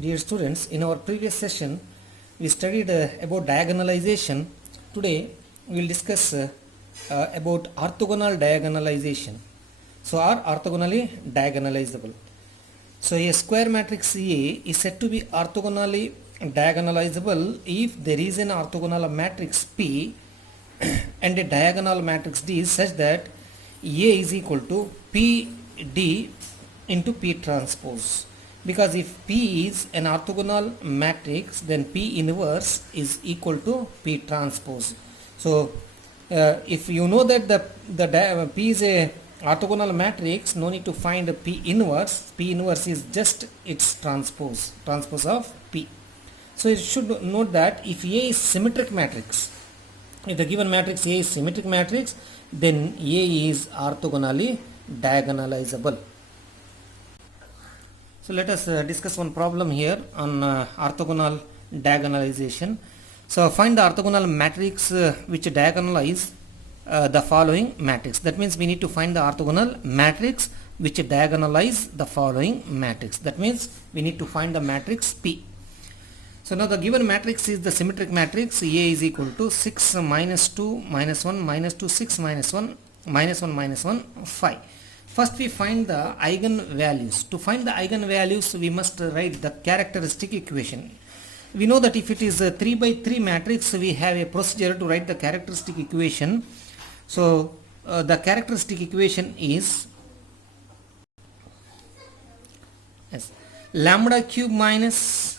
Dear students, in our previous session we studied about diagonalization. Today we will discuss about orthogonal diagonalization. So are orthogonally diagonalizable. So a square matrix A is said to be orthogonally diagonalizable if there is an orthogonal matrix P and a diagonal matrix D is such that A is equal to PD into P transpose. Because if P is an orthogonal matrix, then P inverse is equal to P transpose. So if you know that the P is a orthogonal matrix, no need to find P inverse. P inverse is just its transpose of P. So you should note that if A is symmetric matrix, if the given matrix A is symmetric matrix, then A is orthogonally diagonalizable. So let us discuss one problem here on orthogonal diagonalization. So find the orthogonal matrix which diagonalize the following matrix. That means we need to find the orthogonal matrix which diagonalize the following matrix. That means we need to find the matrix P. So now the given matrix is the symmetric matrix. A is equal to 6 minus 2 minus 1 minus 2 6 minus 1 minus 1 minus 1 5. First we find the eigenvalues. To find the eigenvalues we must write the characteristic equation. We know that if it is a 3 by 3 matrix, we have a procedure to write the characteristic equation. So the characteristic equation is lambda cube minus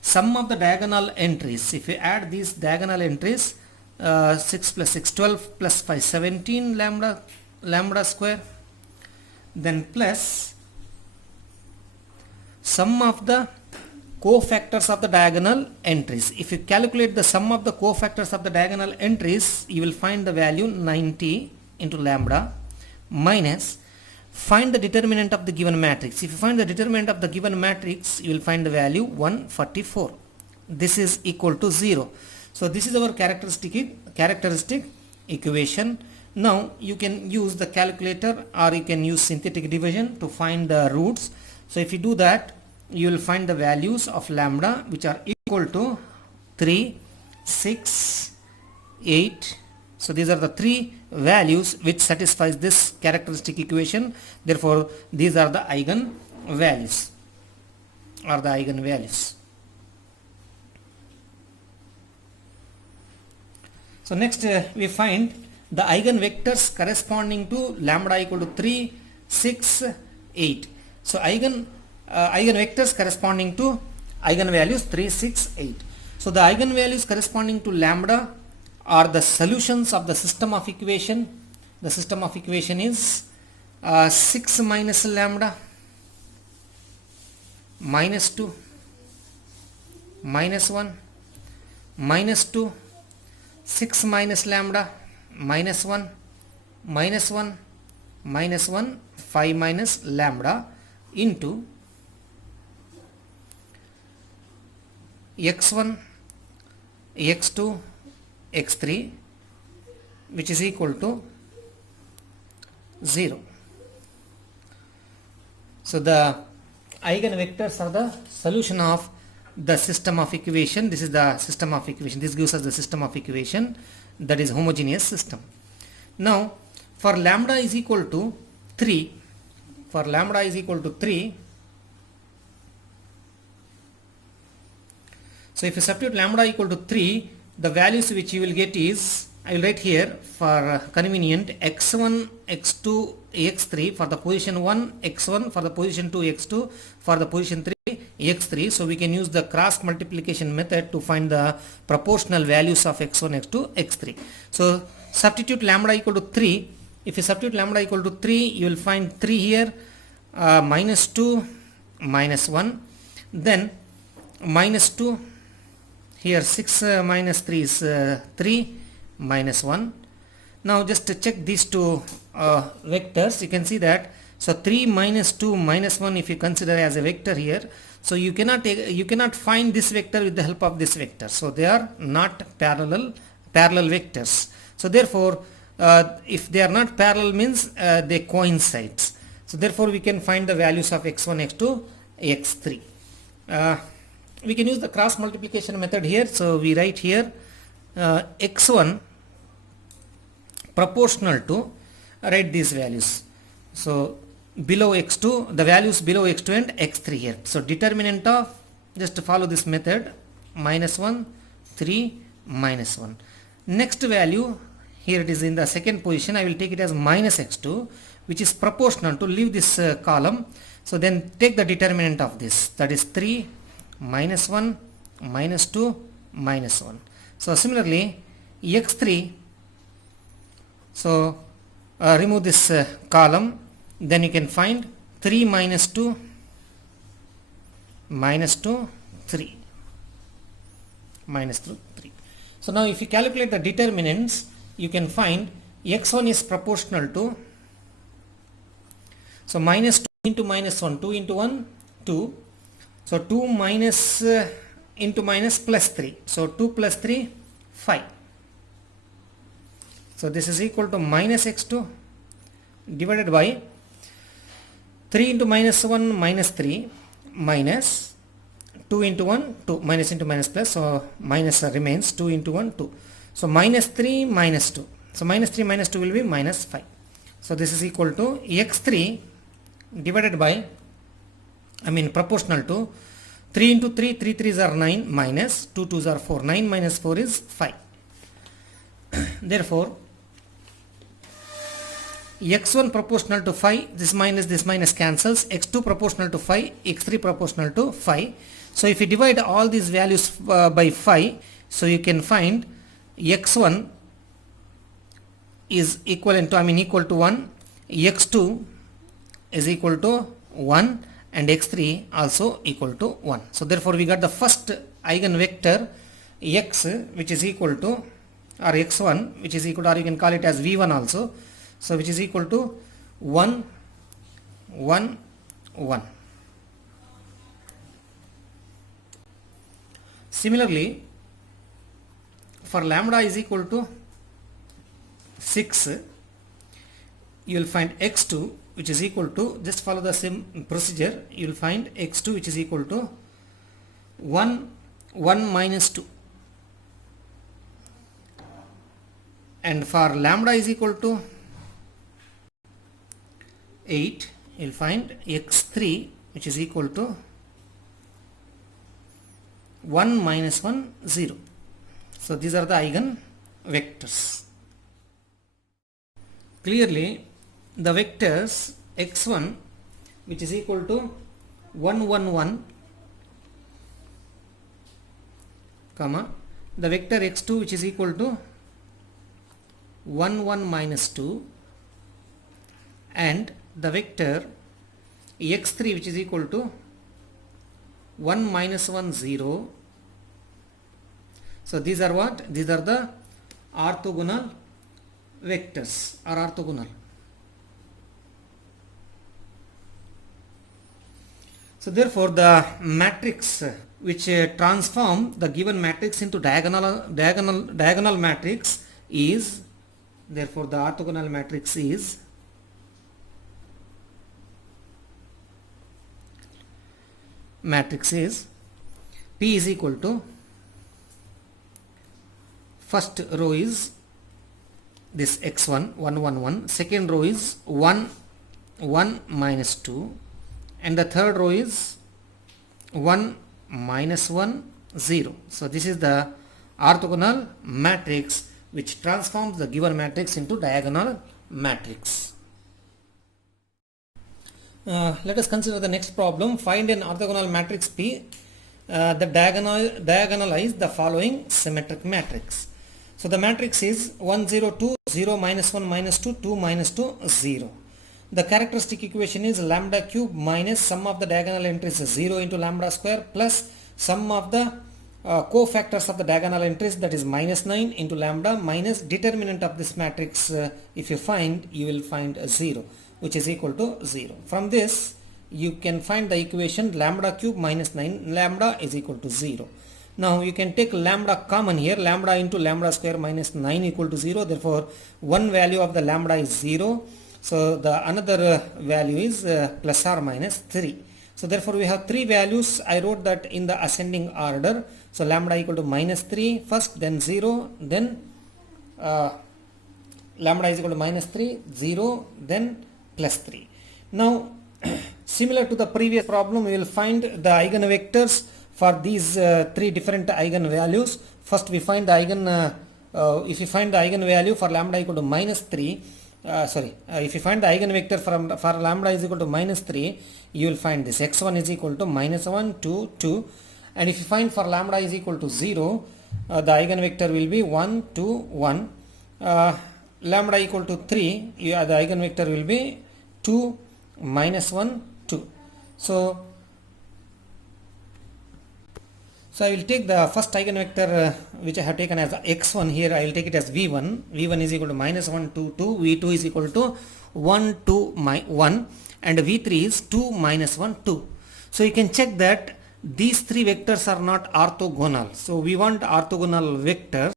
sum of the diagonal entries. If you add these diagonal entries, 6 plus 6 12 plus 5 17 lambda square, then plus sum of the cofactors of the diagonal entries. If you calculate the sum of the cofactors of the diagonal entries, you will find the value 90 into lambda minus find the determinant of the given matrix. If you find the determinant of the given matrix, you will find the value 144. This is equal to 0. So this is our characteristic equation. Now you can use the calculator or you can use synthetic division to find the roots. So if you do that, you will find the values of lambda which are equal to 3, 6, 8. So these are the three values which satisfies this characteristic equation. Therefore these are the eigenvalues or the eigenvalues. So next we find the eigenvectors corresponding to lambda equal to 3, 6, 8. So eigenvectors corresponding to eigenvalues 3, 6, 8. So the eigenvalues corresponding to lambda are the solutions of the system of equation. The system of equation is 6 minus lambda minus 2 minus 1 minus 2 6 minus lambda minus 1 minus 1 minus 1 5 minus lambda into x1 x2 x3 which is equal to 0. So the eigenvectors are the solution of the system of equation. This is the system of equation. This gives us the system of equation, that is homogeneous system. Now for lambda is equal to 3, so if you substitute lambda equal to 3, the values which you will get is, I will write here for convenient, x1 x2 x3 for the position 1, x1 for the position 2, x2 for the position 3, x3. So we can use the cross multiplication method to find the proportional values of x1, x2, x3. So substitute lambda equal to 3. If you substitute lambda equal to 3, you will find 3 here, minus 2 minus 1, then minus 2 here, 6 minus 3 is 3 minus 1. Now just to check these two vectors, you can see that, so 3 minus 2 minus 1 if you consider as a vector here, so you cannot find this vector with the help of this vector. So they are not parallel vectors. So therefore if they are not parallel means they coincide. So therefore we can find the values of x1, x2 x3. We can use the cross multiplication method here. So we write here x1 proportional to, write these values. So below x2, the values below x2 and x3 here. So determinant of, just follow this method, -1, 3, -1. Next value, here it is in the second position, I will take it as -x2, which is proportional to, leave this column. So then take the determinant of this, that is 3, -1, -2, -1. So similarly x3, so remove this column, then you can find 3 -2, -2, 3, -2, 3. So now if you calculate the determinants, you can find x1 is proportional to, so -2 into -1, 2 into 1, 2. So 2 minus into minus plus 3. So 2 plus 3, 5. So this is equal to -x2 divided by 3 into -1, -3, minus 2 into 1, 2, minus into minus plus, so minus remains, 2 into 1, 2. So -3, -2. So -3 minus 2 will be -5. So this is equal to x3 divided by, proportional to 3 into 3, 3 3s are 9, minus 2 2s are 4, 9 minus 4 is 5. Therefore x1 proportional to 5, this minus cancels, x2 proportional to 5, x3 proportional to 5. So if you divide all these values by 5, so you can find x1 is equivalent to, equal to 1, x2 is equal to 1, and x3 also equal to 1. So therefore we got the first eigenvector x, which is equal to, or x1, which is equal to, or you can call it as v1 also, so which is equal to 1 1 1. Similarly for lambda is equal to 6, you will find x2 which is equal to, just follow the same procedure, you will find x2 which is equal to 1 1 minus 2, and for lambda is equal to 8, you will find x3 which is equal to 1 minus 1 0. So these are the eigenvectors. Clearly the vectors x1 which is equal to 1 1 1, comma, the vector x2 which is equal to 1 1 minus 2, and the vector x3 which is equal to 1 minus 1 0. So these are what? These are the orthogonal vectors, or orthogonal. So therefore the matrix which transform the given matrix into diagonal matrix is, therefore the orthogonal matrix is P is equal to, first row is this x1 1 1 1, second row is 1 1 minus 2, and the third row is 1 minus 1 0. So this is the orthogonal matrix which transforms the given matrix into diagonal matrix. Let us consider the next problem. Find an orthogonal matrix P that diagonalize the following symmetric matrix. So the matrix is 1 0 2 0 minus 1 minus 2 2 minus 2 0. The characteristic equation is lambda cube minus sum of the diagonal entries 0 into lambda square plus sum of the cofactors of the diagonal entries, that is minus 9 into lambda, minus determinant of this matrix. If you find, you will find 0, which is equal to 0. From this you can find the equation lambda cube minus 9 lambda is equal to 0. Now you can take lambda common here, lambda into lambda square minus 9 equal to 0. Therefore one value of the lambda is 0. So the another value is plus or minus 3. So therefore we have three values. I wrote that in the ascending order. So lambda equal to minus 3 first, then 0, then lambda is equal to minus 3, 0, then plus 3. Now similar to the previous problem, we will find the eigenvectors for these three different eigenvalues. First we find the if you find the eigenvalue for lambda equal to minus 3, if you find the eigenvector for lambda is equal to minus 3, you will find this x1 is equal to minus 1, 2, 2, and if you find for lambda is equal to 0, the eigenvector will be 1, 2, 1. Lambda equal to 3, the eigenvector will be 2, minus 1, 2. So I will take the first eigenvector which I have taken as x1 here. I will take it as v1. v1 is equal to minus 1, 2, 2. v2 is equal to 1, 2, 1, and v3 is 2, minus 1, 2. So you can check that these three vectors are not orthogonal. So we want orthogonal vectors.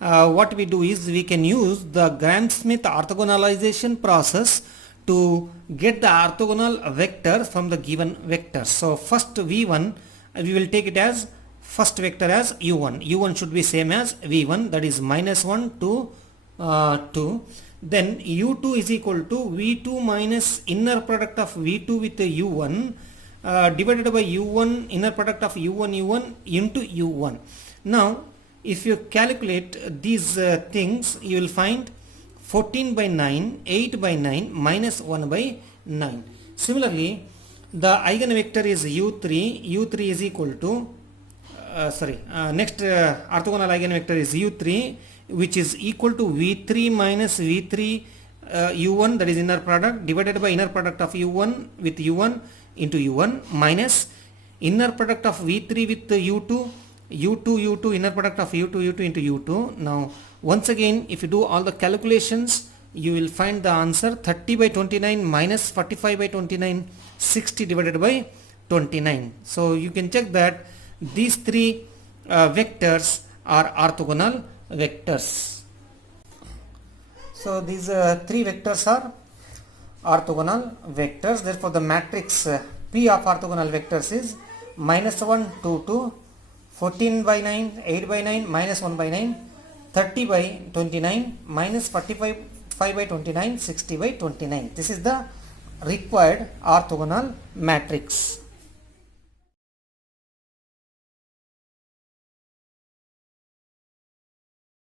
What we do is we can use the Gram-Schmidt orthogonalization process to get the orthogonal vector from the given vector. So first v1, we will take it as first vector as u1. u1 should be same as v1, that is minus 1 to 2. Then u2 is equal to v2 minus inner product of v2 with u1 divided by u1 inner product of u1 into u1. Now if you calculate these things, you will find 14 by 9, 8 by 9, minus 1 by 9. Similarly, the eigenvector is u3. u3 is equal to next orthogonal eigenvector is u3, which is equal to v3 minus v3 u1, that is inner product, divided by inner product of u1 with u1 into u1, minus inner product of v3 with u2, u2 inner product of u2 into u2. Now once again, if you do all the calculations, you will find the answer 30 by 29 minus 45 by 29, 60 divided by 29. So you can check that these three vectors are orthogonal vectors. So these three vectors are orthogonal vectors. Therefore the matrix P of orthogonal vectors is minus 1, 2, 2, 14 by 9, 8 by 9, minus 1 by 9, 30 by 29, minus 45 by 29, 60 by 29. This is the required orthogonal matrix.